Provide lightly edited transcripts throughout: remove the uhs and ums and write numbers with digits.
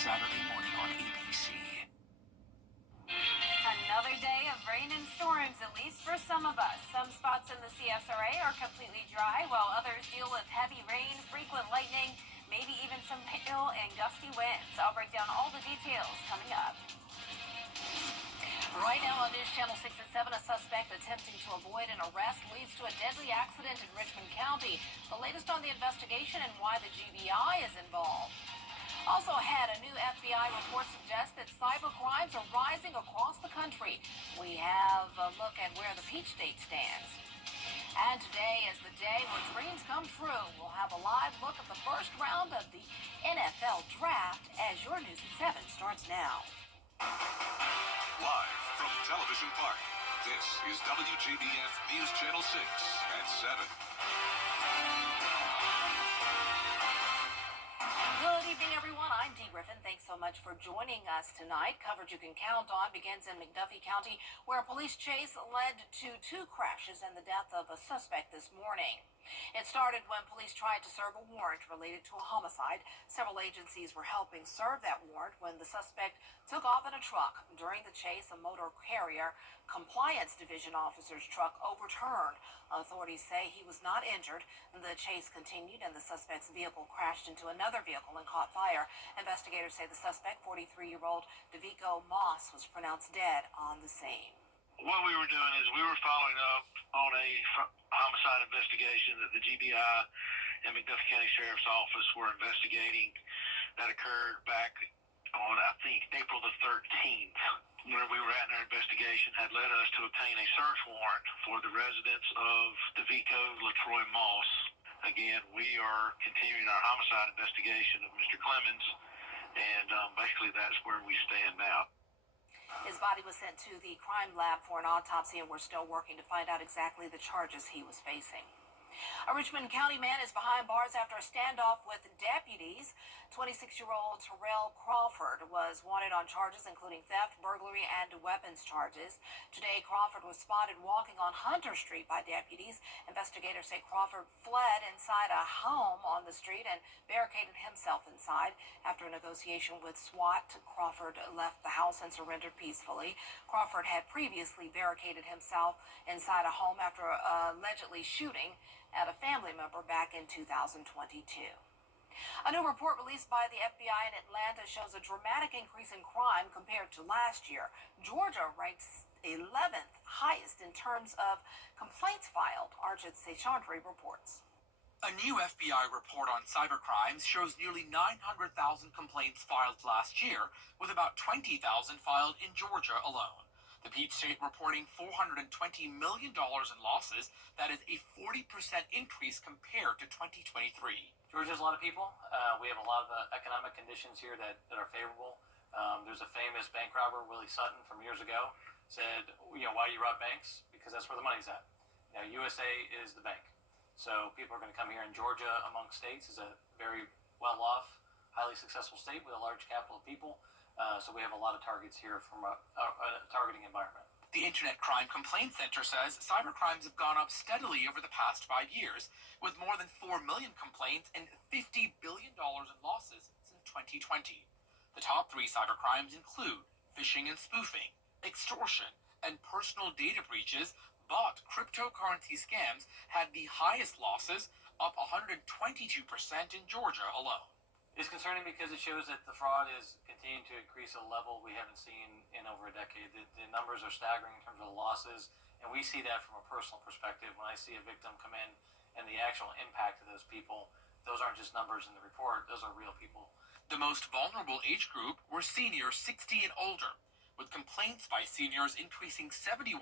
Saturday morning on ABC. Another day of rain and storms, at least for some of us. Some spots in the CSRA are completely dry, while others deal with heavy rain, frequent lightning, maybe even some hail and gusty winds. I'll break down all the details coming up. Right now on News Channel 6 at 7, a suspect attempting to avoid an arrest leads to a deadly accident in Richmond County. The latest on the investigation and why the GBI is involved. Also ahead, a new FBI report suggests that cyber crimes are rising across the country. We have a look at where the peach state stands. And today is the day where dreams come true. We'll have a live look at the first round of the NFL Draft as your News at 7 starts now. Live from Television Park, this is WJBF News Channel 6 at 7. Good evening, everyone. I'm Dee Griffin. Thanks so much for joining us tonight. Coverage you can count on begins in McDuffie County, where a police chase led to 2 crashes and the death of a suspect this morning. It started when police tried to serve a warrant related to a homicide. Several agencies were helping serve that warrant when the suspect took off in a truck. During the chase, a motor carrier compliance division officer's truck overturned. Authorities say he was not injured. The chase continued and the suspect's vehicle crashed into another vehicle and caught fire. Investigators say the suspect, 43-year-old Devico Moss, was pronounced dead on the scene. What we were doing is we were following up on a homicide investigation that the GBI and McDuffie County Sheriff's Office were investigating that occurred back on, I think, April the 13th. Where we were at in our investigation had led us to obtain a search warrant for the residence of Devico LaTroy Moss. Again, we are continuing our homicide investigation of Mr. Clemens, and basically that's where we stand now. His body was sent to the crime lab for an autopsy, and we're still working to find out exactly the charges he was facing. A Richmond County man is behind bars after a standoff with deputies. 26-year-old Terrell Crawford was wanted on charges including theft, burglary, and weapons charges. Today, Crawford was spotted walking on Hunter Street by deputies. Investigators say Crawford fled inside a home on the street and barricaded himself inside. After a negotiation with SWAT, Crawford left the house and surrendered peacefully. Crawford had previously barricaded himself inside a home after allegedly shooting at a family member back in 2022. A new report released by the FBI in Atlanta shows a dramatic increase in crime compared to last year. Georgia ranks 11th highest in terms of complaints filed. Arjit Seshadri reports. A new FBI report on cybercrimes shows nearly 900,000 complaints filed last year, with about 20,000 filed in Georgia alone. The Peach State reporting $420 million in losses. That is a 40% increase compared to 2023. Georgia's a lot of people. We have a lot of economic conditions here that are favorable. There's a famous bank robber, Willie Sutton, from years ago, said, why do you rob banks? Because that's where the money's at. Now, USA is the bank. So people are going to come here, and Georgia, among states, is a very well-off, highly successful state with a large capital of people. So we have a lot of targets here from a targeting environment. The Internet Crime Complaint Center says cybercrimes have gone up steadily over the past 5 years, with more than 4 million complaints and $50 billion in losses since 2020. The top 3 cybercrimes include phishing and spoofing, extortion, and personal data breaches, but cryptocurrency scams had the highest losses, up 122% in Georgia alone. It's concerning because it shows that the fraud is continuing to increase at a level we haven't seen in over a decade. The numbers are staggering in terms of the losses, and we see that from a personal perspective. When I see a victim come in and the actual impact of those people, those aren't just numbers in the report, those are real people. The most vulnerable age group were seniors 60 and older, with complaints by seniors increasing 71%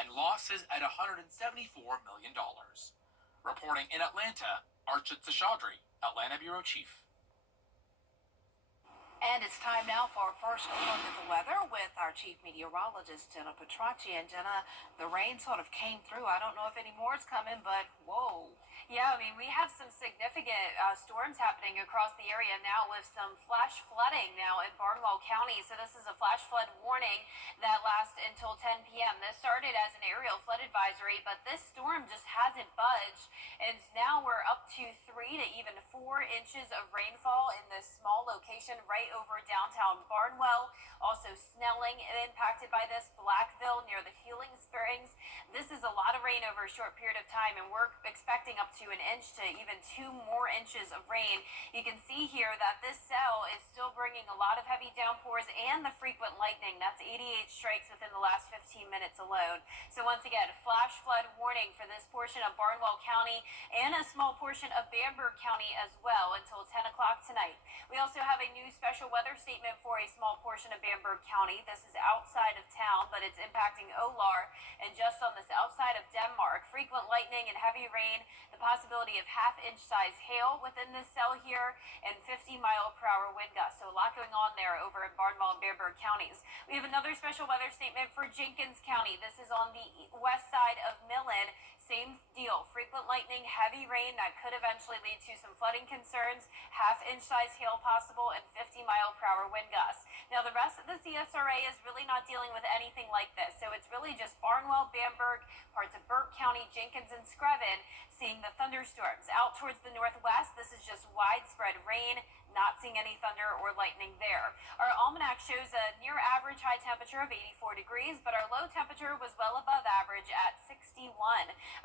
and losses at $174 million. Reporting in Atlanta, Arjit Seshadri, Atlanta Bureau Chief. And it's time now for our first look at the weather with our chief meteorologist, Jenna Petracci. And Jenna, the rain sort of came through. I don't know if any more is coming, but whoa. Yeah, we have some significant storms happening across the area now with some flash flooding now in Barnwell County. So this is a flash flood warning that lasts until 10 p.m. This started as an aerial flood advisory, but this storm just hasn't budged. And now we're up to 3 to even 4 inches of rainfall in this small location right over downtown Barnwell. Also Snelling impacted by this, Blackville near the Healing Springs. This is a lot of rain over a short period of time, and we're expecting up to an inch to even 2 more inches of rain. You can see here that this cell is still bringing a lot of heavy downpours and the frequent lightning. That's 88 strikes within the last 15 minutes alone. So once again, flash flood warning for this portion of Barnwell County and a small portion of Bamberg County as well until 10 o'clock tonight. We also have a new special weather statement for a small portion of Bamberg County. This is outside of town, but it's impacting Olar and just on the south side of Denmark. Frequent lightning and heavy rain, the possibility of half-inch size hail within this cell here, and 50-mile-per-hour wind gusts. So a lot going on there over in Barnwell and Bamberg counties. We have another special weather statement for Jenkins County. This is on the west side of Millen. Same deal, frequent lightning, heavy rain that could eventually lead to some flooding concerns, half-inch size hail possible, and 50-mile-per-hour wind gusts. Now, the rest of the CSRA is really not dealing with anything like this, so it's really just Barnwell, Bamberg, parts of Burke County, Jenkins, and Screven seeing the thunderstorms. Out towards the northwest, this is just widespread rain, not seeing any thunder or lightning there. Our almanac shows a near average high temperature of 84 degrees, but our low temperature was well above average at 61.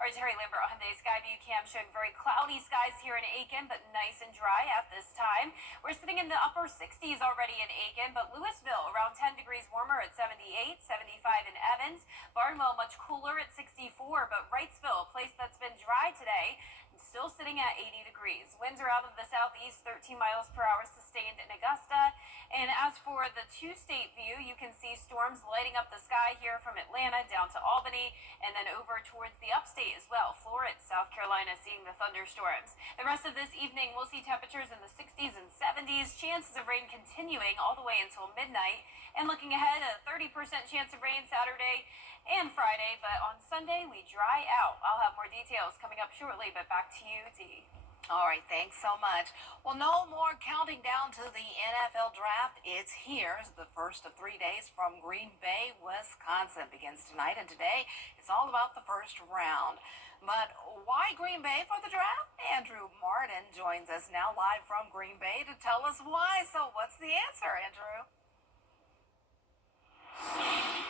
Our Terry Lambert Hyundai Skyview cam showing very cloudy skies here in Aiken, but nice and dry at this time. We're sitting in the upper 60s already in Aiken, but Louisville around 10 degrees warmer at 78, 75 in Evans. Barnwell much cooler at 64, but Wrightsville, a place that's been dry today, still sitting at 80 degrees. Winds are out of the southeast, 13 miles per hour sustained in Augusta. And as for the two-state view, you can see storms lighting up the sky here from Atlanta down to Albany, and then over towards the upstate as well. Florence, South Carolina, seeing the thunderstorms. The rest of this evening, we'll see temperatures in the 60s and 70s. Chances of rain continuing all the way until midnight. And looking ahead, a 30% chance of rain Saturday and Friday, but on Sunday we dry out. I'll have more details coming up shortly, but back to you, Dee. All right, thanks so much. Well, no more counting down to the NFL draft. It's here. The first of 3 days from Green Bay, Wisconsin begins tonight, and today it's all about the first round. But why Green Bay for the draft? Andrew Martin joins us now live from Green Bay to tell us why. So what's the answer, Andrew?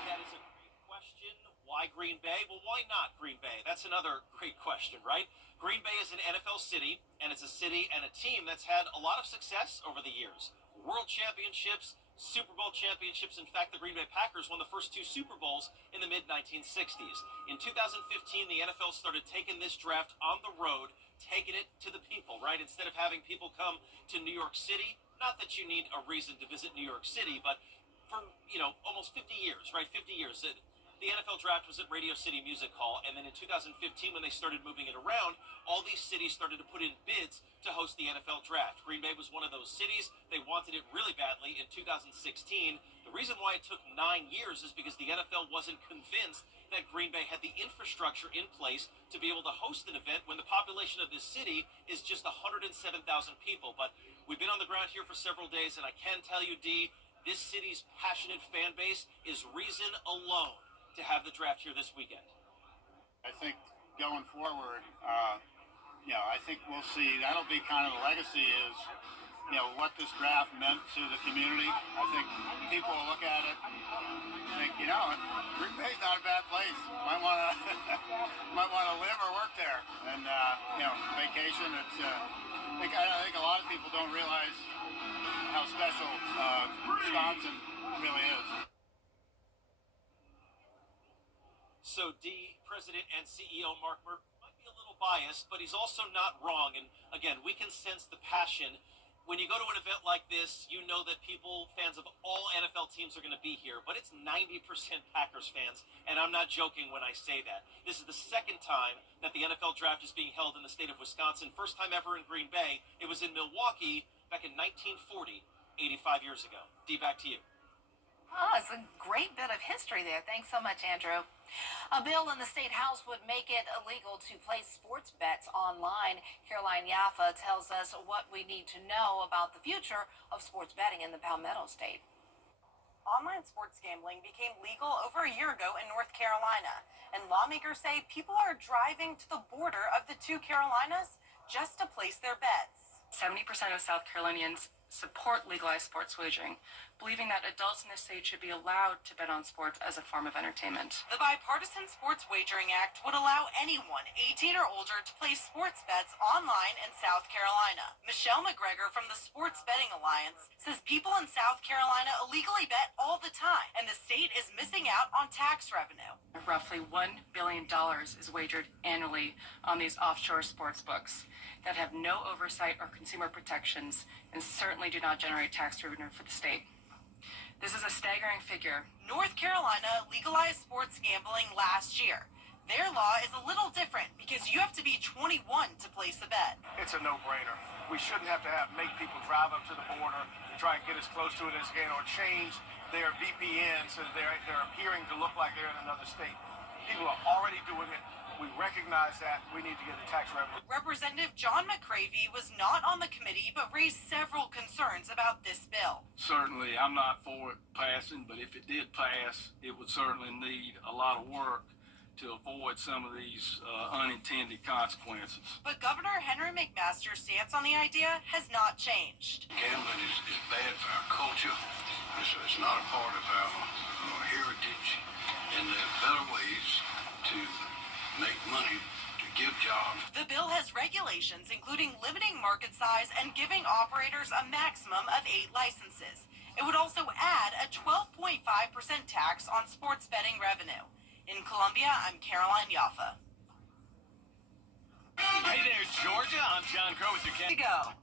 That is a great question. Why Green Bay? Well, why not Green Bay? That's another great question, right? Green Bay is an NFL city, and it's a city and a team that's had a lot of success over the years. World championships, Super Bowl championships. In fact, the Green Bay Packers won the first 2 Super Bowls in the mid-1960s. In 2015, the NFL started taking this draft on the road, taking it to the people, right? Instead of having people come to New York City, not that you need a reason to visit New York City, but for, almost 50 years, right? 50 years. The NFL draft was at Radio City Music Hall, and then in 2015, when they started moving it around, all these cities started to put in bids to host the NFL draft. Green Bay was one of those cities. They wanted it really badly in 2016. The reason why it took 9 years is because the NFL wasn't convinced that Green Bay had the infrastructure in place to be able to host an event when the population of this city is just 107,000 people. But we've been on the ground here for several days, and I can tell you, Dee, this city's passionate fan base is reason alone to have the draft here this weekend. I think going forward, I think we'll see. That'll be kind of the legacy is, what this draft meant to the community. I think people will look at it and think, Green Bay's not a bad place. Might want to might want to live or work there. And, vacation, it's, I think a lot of people don't realize how special Wisconsin really is. So, President and CEO Mark Murphy might be a little biased, but he's also not wrong. And again, we can sense the passion. When you go to an event like this, you know that fans of all NFL teams are going to be here, but it's 90% Packers fans, and I'm not joking when I say that. This is the second time that the NFL draft is being held in the state of Wisconsin. First time ever in Green Bay. It was in Milwaukee back in 1940, 85 years ago. Dee, back to you. Oh, it's a great bit of history there. Thanks so much, Andrew. A bill in the state house would make it illegal to place sports bets online. Caroline Yaffa tells us what we need to know about the future of sports betting in the Palmetto State. Online sports gambling became legal over a year ago in North Carolina, and lawmakers say people are driving to the border of the 2 Carolinas just to place their bets. 70% of South Carolinians support legalized sports wagering, believing that adults in the state should be allowed to bet on sports as a form of entertainment. The Bipartisan Sports Wagering Act would allow anyone 18 or older to place sports bets online in South Carolina. Michelle McGregor from the Sports Betting Alliance says people in South Carolina illegally bet all the time, and the state is missing out on tax revenue. Roughly $1 billion is wagered annually on these offshore sports books that have no oversight or consumer protections and certainly do not generate tax revenue for the state. This is a staggering figure. North Carolina legalized sports gambling last year. Their law is a little different because you have to be 21 to place a bet. It's a no-brainer. We shouldn't have to make people drive up to the border to try and get as close to it as they can, or change their VPN so they're appearing to look like they're in another state. People are already doing it. We recognize that. We need to get the tax revenue. Representative John McCravey was not on the committee but raised several concerns about this bill. Certainly, I'm not for it passing, but if it did pass, it would certainly need a lot of work to avoid some of these unintended consequences. But Governor Henry McMaster's stance on the idea has not changed. Gambling is bad for our culture. It's not a part of our heritage, and there are better ways to make money, to give jobs. The bill has regulations including limiting market size and giving operators a maximum of 8 licenses. It would also add a 12.5% tax on sports betting revenue. In Columbia, I'm Caroline Yaffa. Hey there, Georgia. I'm John Crow with your Here you go.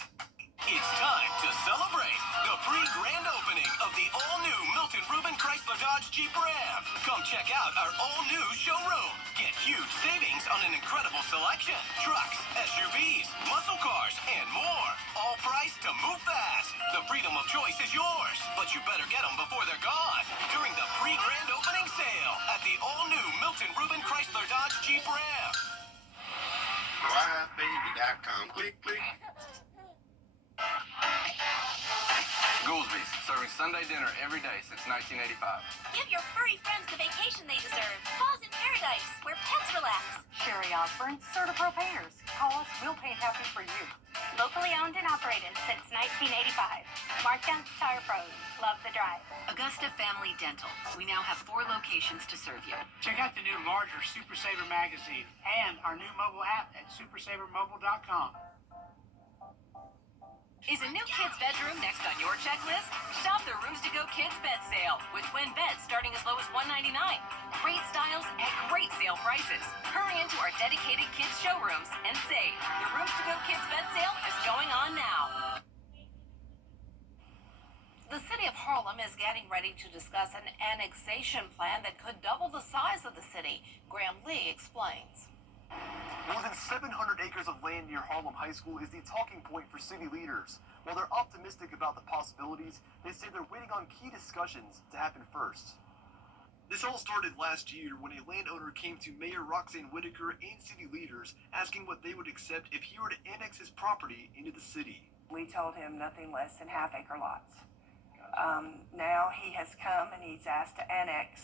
It's time to celebrate the pre-grand opening of the all-new Milton Rubin Chrysler Dodge Jeep Ram. Come check out our all-new showroom. Get huge savings on an incredible selection. Trucks, SUVs, muscle cars, and more. All priced to move fast. The freedom of choice is yours, but you better get them before they're gone. During the pre-grand opening sale at the all-new Milton Rubin Chrysler Dodge Jeep Ram. Livebaby.com. Click, click. Goolsby's, serving Sunday dinner every day since 1985. Give your furry friends the vacation they deserve. Paws in Paradise, where pets relax. Sherry Osborne, Certapro Painters. Call us, we'll paint happy for you. Locally owned and operated since 1985. Markdown Tire Pros. Love the drive. Augusta Family Dental. We now have 4 locations to serve you. Check out the new larger Super Saver magazine and our new mobile app at supersavermobile.com. Is a new kid's bedroom next on your checklist? Shop the Rooms to Go Kids Bed Sale with twin beds starting as low as $199. Great styles at great sale prices. Hurry into our dedicated kids showrooms and save. The Rooms to Go Kids Bed Sale is going on now. The city of Harlem is getting ready to discuss an annexation plan that could double the size of the city. Graham Lee explains. More than 700 acres of land near Harlem High School is the talking point for city leaders. While they're optimistic about the possibilities, they say they're waiting on key discussions to happen first. This all started last year when a landowner came to Mayor Roxanne Whitaker and city leaders asking what they would accept if he were to annex his property into the city. We told him nothing less than half-acre lots. Now he has come and he's asked to annex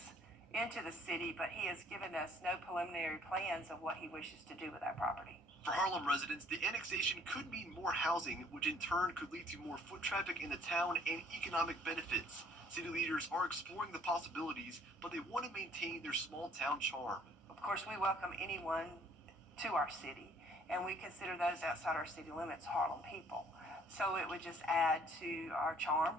into the city, but he has given us no preliminary plans of what he wishes to do with that property. For Harlem residents, the annexation could mean more housing, which in turn could lead to more foot traffic in the town and economic benefits. City leaders are exploring the possibilities, but they want to maintain their small town charm. Of course, we welcome anyone to our city, and we consider those outside our city limits Harlem people. So it would just add to our charm.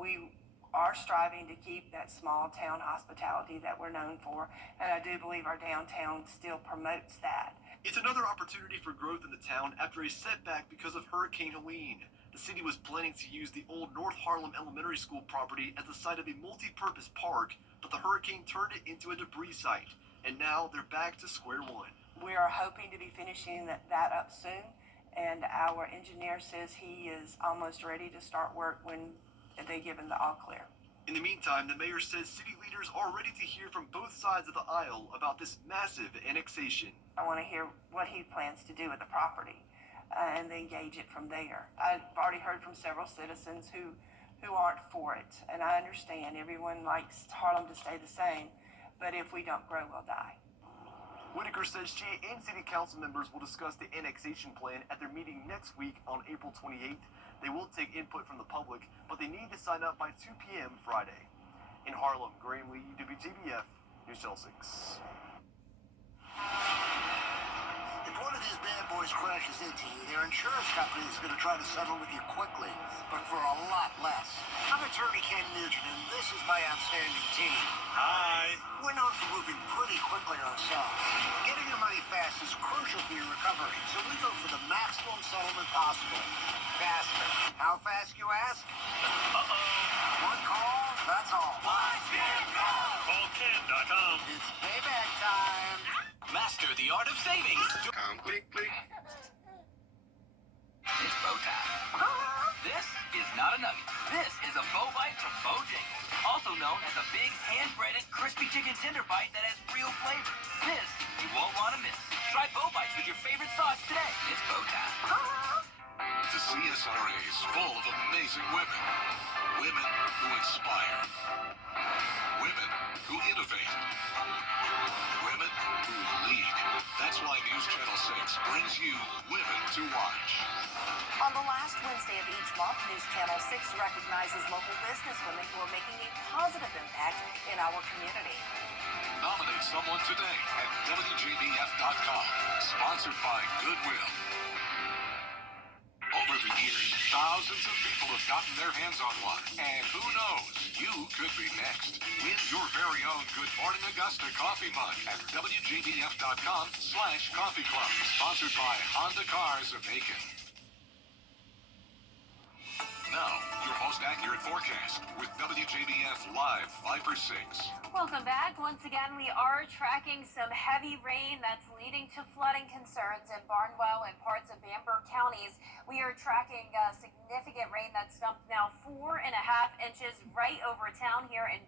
We are striving to keep that small town hospitality that we're known for, and I do believe our downtown still promotes that. It's another opportunity for growth in the town after a setback because of Hurricane Helene. The city was planning to use the old North Harlem Elementary School property as the site of a multi-purpose park, but the hurricane turned it into a debris site, and now they're back to square one. We are hoping to be finishing that up soon, and our engineer says he is almost ready to start work when they give him the all clear. In the meantime, the mayor says city leaders are ready to hear from both sides of the aisle about this massive annexation. I want to hear what he plans to do with the property and then gauge it from there. I've already heard from several citizens who aren't for it, and I understand everyone likes Harlem to stay the same, but if we don't grow, we'll die. Whitaker says she and city council members will discuss the annexation plan at their meeting next week on April 28th. They will take input from the public, but they need to sign up by 2 p.m. Friday. In Harlem, Graham Lee, WJBF, News Channel 6. If one of these bad boys crashes into you, their insurance company is going to try to settle with you quickly, but for a lot less. I'm attorney Ken Nugent, and this is my outstanding team. Hi. We're known for moving pretty quickly ourselves. Getting your money fast is crucial for your recovery, so we go for the maximum settlement possible. Faster. How fast, you ask? One call, that's all. Watch it go! Call Ken.com. It's payback time. Master the art of savings. Come quickly. It's bow time. This is not a nugget. This is a bow bite from Bojangles, also known as a big hand-breaded crispy chicken tender bite that has real flavor. This you won't want to miss. Try bow bites with your favorite sauce today. It's bow time. The CSRA is full of amazing women. Women who inspire. Women who innovate. Women who lead. That's why News Channel 6 brings you Women to Watch. On the last Wednesday of each month, News Channel 6 recognizes local businesswomen who are making a positive impact in our community. Nominate someone today at WJBF.com. Sponsored by Goodwill. Over the years, thousands of people have gotten their hands on one. And who knows, you could be next. Win your very own Good Morning Augusta coffee mug at WJBF.com/coffee club. Sponsored by Honda Cars of Aiken. Now, your most accurate forecast with WJBF Live 5/6. Welcome back. Once again, we are tracking some heavy rain that's leading to flooding concerns in Barnwell and parts of Bamberg counties. We are tracking significant rain that's dumped now 4.5 inches right over town here in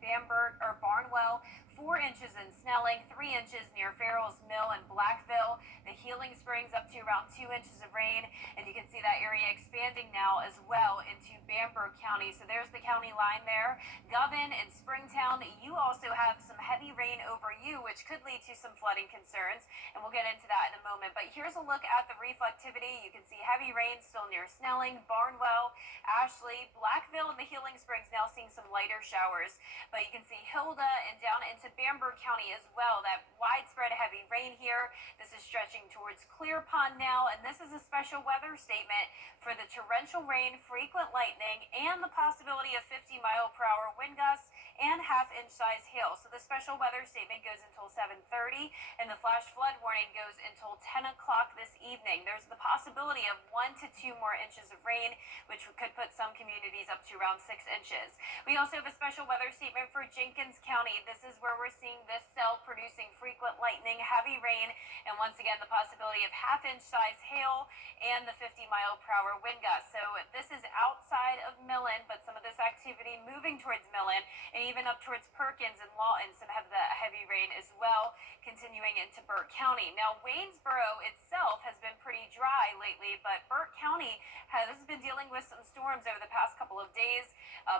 Barnwell, 4 inches in Snelling, 3 inches near Farrell's Mill and Blackville. The Healing Springs up to around 2 inches of rain, and you can see that area expanding now as well into Bamberg County. So there's the county line there. Govan and Springtown, you also have some heavy rain over you, which could lead to some flooding concerns, and we'll get into that in a moment. But here's a look at the reflectivity. You can see heavy rain still near Snelling, Barnwell, Ashley, Blackville, and the Healing Springs now seeing some lighter showers. But you can see Hilda and down into Bamberg County as well. That widespread heavy rain here. This is stretching towards Clear Pond now, and this is a special weather statement for the torrential rain, frequent lightning, and the possibility of 50-mile-per-hour wind gusts and half-inch size hail. So the special weather statement goes until 7:30, and the flash flood warning goes until 10 o'clock this evening. There's the possibility of 1 to 2 more inches of rain, which could put some communities up to around 6 inches. We also have a special weather statement for Jenkins County. This is where we're seeing this cell producing frequent lightning, heavy rain, and once again, the possibility of half-inch size hail and the 50-mile-per-hour wind gusts. So this is outside of Millen, but some of this activity moving towards Millen and even up towards Perkins and Lawton, some of the heavy rain as well, continuing into Burke County. Now, Waynesboro itself has been pretty dry lately, but Burke County has been dealing with some storms over the past couple of days.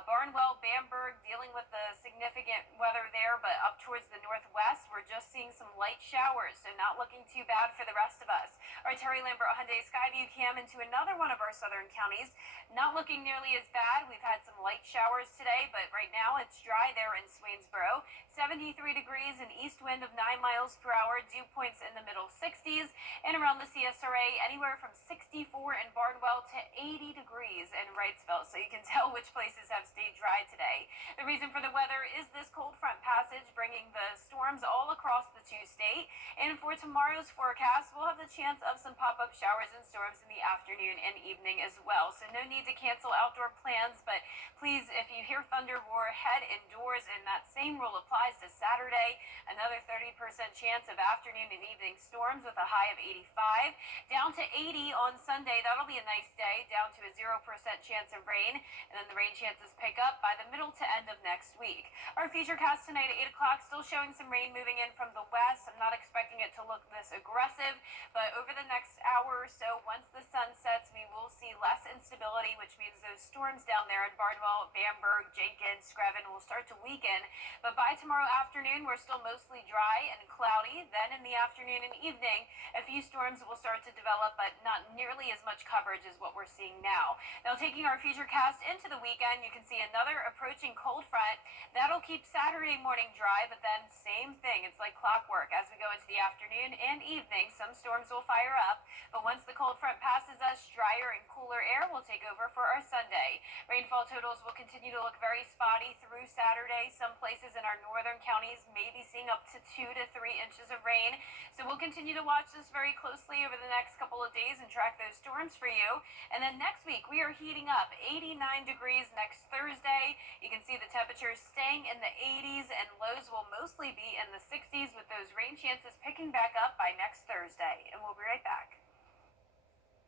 Barnwell, Bamberg, dealing with the significant weather there, but up towards the northwest, we're just seeing some light showers, so not looking too bad for the rest of us. Our Terry Lambert Hyundai Skyview cam into another one of our southern counties. Not looking nearly as bad. We've had some light showers today, but right now it's dry there in Swainsboro. 73 degrees, an east wind of 9 miles per hour, dew points in the middle 60s, and around the CSRA, anywhere from 64 in Barnwell to 80 degrees in Wrightsville. So you can tell which places have stayed dry today. The reason for the weather is this cold front passage, bringing the storms all across the two-state. And for tomorrow's forecast, we'll have the chance of some pop-up showers and storms in the afternoon and evening as well. So no need to cancel outdoor plans, but please, if you hear thunder roar, head indoors, and that same rule applies to Saturday. Another 30% chance of afternoon and evening storms with a high of 85. Down to 80 on Sunday. That'll be a nice day, down to a 0% chance of rain, and then the rain chances pick up by the middle to end of next week. Our futurecast tonight at 8 o'clock, still showing some rain moving in from the west. I'm not expecting it to look this aggressive, but over the next hour or so, once the sun sets, we will see less instability, which means those storms down there in Barnwell, Bamberg, Jenkins, Screven will start to weaken. But by tomorrow afternoon, we're still mostly dry and cloudy. Then in the afternoon and evening, a few storms will start to develop, but not nearly as much coverage as what we're seeing now. Now, taking our future cast into the weekend, you can see another approaching cold front. That'll keep Saturday morning dry, but then same thing. It's like clockwork. As we go into the afternoon and evening, some storms will fire up. But once the cold front passes us, drier and cooler air will take over for our Sunday. Rainfall totals will continue to look very spotty through Saturday. Some places in our northern counties may be seeing up to 2 to 3 inches of rain. So we'll continue to watch this very closely over the next couple of days and track those storms for you. And then next week, we are heating up. 89 degrees next Thursday. You can see the temperatures staying in the 80s, and lows will mostly be in the 60s, with those rain chances picking back up by next Thursday. And we'll be right back.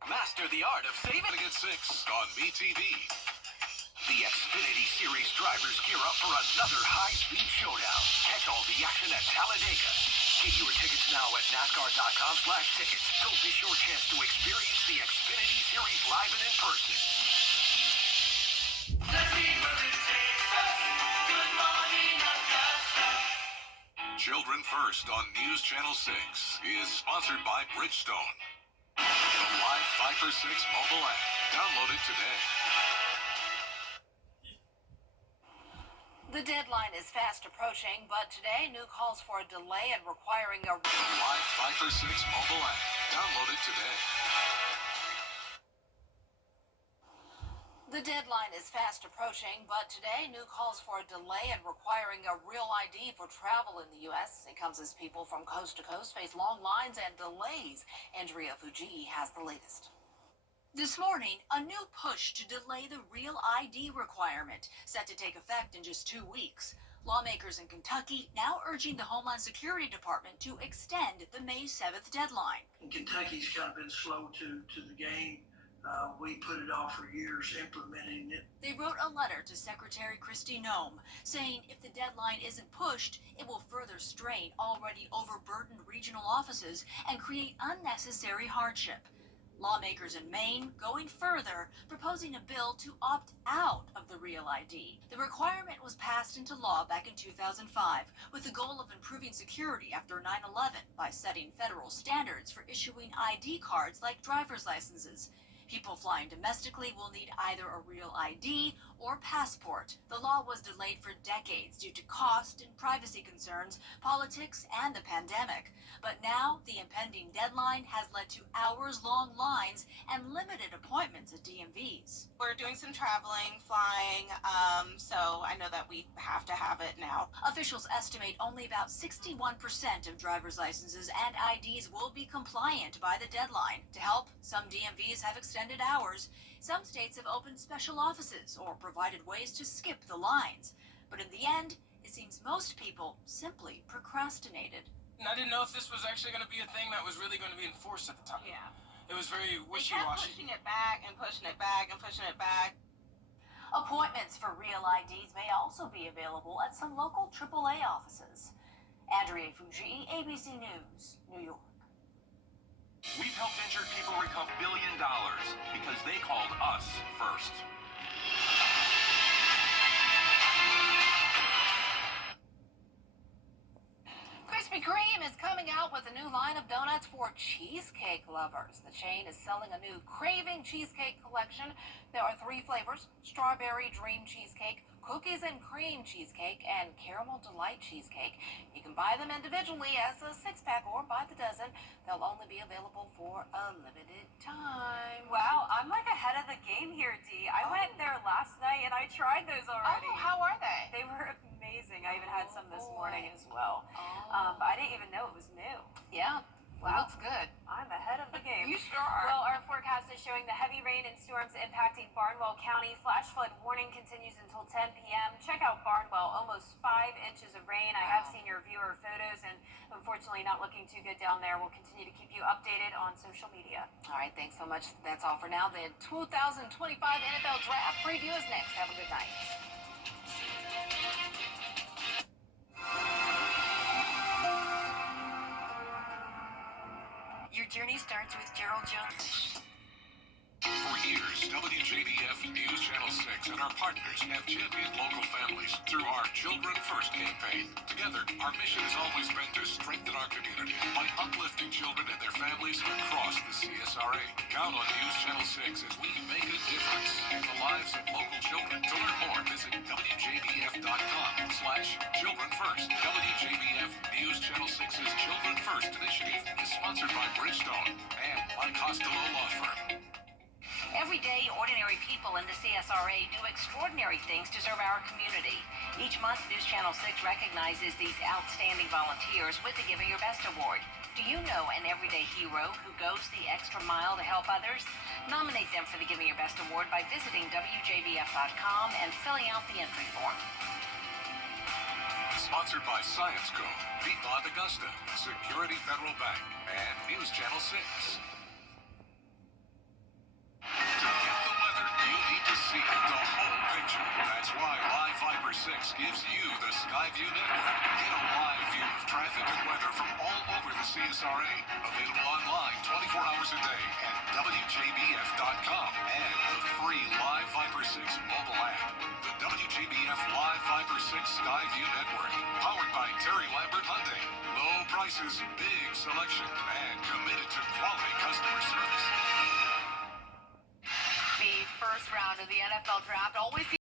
Master the art of saving at 6 on BTV. The Xfinity Series drivers gear up for another high-speed showdown. Catch all the action at Talladega. Get your tickets now at NASCAR.com/tickets. Don't miss your chance to experience the Xfinity Series live and in person. Children First on News Channel 6 is sponsored by Bridgestone. The live 5 for 6 mobile app. Download it today. The deadline is fast approaching, but today new calls for a delay and requiring a live 5 for 6 mobile app. Download it today. The deadline is fast approaching, but today new calls for a delay and requiring a real ID for travel in the U.S. It comes as people from coast to coast face long lines and delays. Andrea Fujii has the latest. This morning, a new push to delay the real ID requirement, set to take effect in just 2 weeks. Lawmakers in Kentucky now urging the Homeland Security Department to extend the May 7th deadline. Kentucky's kind of been slow to the game. We put it off for years implementing it. They wrote a letter to Secretary Kristi Noem saying if the deadline isn't pushed, it will further strain already overburdened regional offices and create unnecessary hardship. Lawmakers in Maine going further, proposing a bill to opt out of the Real ID. The requirement was passed into law back in 2005 with the goal of improving security after 9/11 by setting federal standards for issuing ID cards like driver's licenses. People flying domestically will need either a real ID or passport. The law was delayed for decades due to cost and privacy concerns, politics, and the pandemic. But now, the impending deadline has led to hours-long lines and limited appointments at DMVs. We're doing some traveling, flying, so I know that we have to have it now. Officials estimate only about 61% of driver's licenses and IDs will be compliant by the deadline. To help, some DMVs have extended hours. Some states have opened special offices or provided ways to skip the lines. But in the end, it seems most people simply procrastinated. And I didn't know if this was actually going to be a thing that was really going to be enforced at the time. Yeah. It was very They kept wishy-washy. pushing it back and pushing it back and pushing it back. Appointments for real IDs may also be available at some local AAA offices. Andrea Fujii, ABC News, New York. We've helped injured people recover $1 billion because they called us first. Krispy Kreme is coming out with a new line of donuts for cheesecake lovers. The chain is selling a new Craving Cheesecake collection. There are 3 flavors: Strawberry Dream Cheesecake, Cookies and Cream Cheesecake, and Caramel Delight Cheesecake. You can buy them individually as a 6-pack or by the dozen. They'll only be available for a limited time. Wow, I'm like ahead of the game here, Dee. I went there last night and I tried those already. Oh, how are they? They were amazing. I even had some this morning as well. But I didn't even know it was new. Yeah. Wow. Looks good. I'm ahead of the game. You sure are. Well, our forecast is showing the heavy rain and storms impacting Barnwell County. Flash flood warning continues until 10 p.m. Check out Barnwell, almost 5 inches of rain. I have seen your viewer photos, and unfortunately not looking too good down there. We'll continue to keep you updated on social media. All right, thanks so much. That's all for now. The 2025 NFL Draft preview is next. Have a good night. journey starts with Gerald Jones. For years, WJBF News Channel 6 and our partners have championed local families through our Children First campaign. Together, our mission has always been to strengthen our community by uplifting children and their families across the CSRA. Count on News Channel 6 as we make a difference in the lives of local children. To learn more, visit WJBF.com/Children First. WJBF News Channel 6's Children First initiative is sponsored by Bridgestone and by Costello Law Firm. Every day, ordinary people in the CSRA do extraordinary things to serve our community. Each month, News Channel 6 recognizes these outstanding volunteers with the Giving Your Best Award. Do you know an everyday hero who goes the extra mile to help others? Nominate them for the Giving Your Best Award by visiting WJBF.com and filling out the entry form. Sponsored by Science Co., Piedmont Augusta, Security Federal Bank, and News Channel 6. To get the weather, you need to see the whole picture. That's why Live Viper 6 gives you the Skyview network. Get a live view of traffic and weather from all over the CSRA. Available online 24 hours a day at WJBF.com and the free Live Viper 6 mobile app. The WJBF Live Viper 6 Skyview network. Powered by Terry Lambert Hyundai. Low prices, big selection, and committed to quality customer service. The first round of the NFL draft always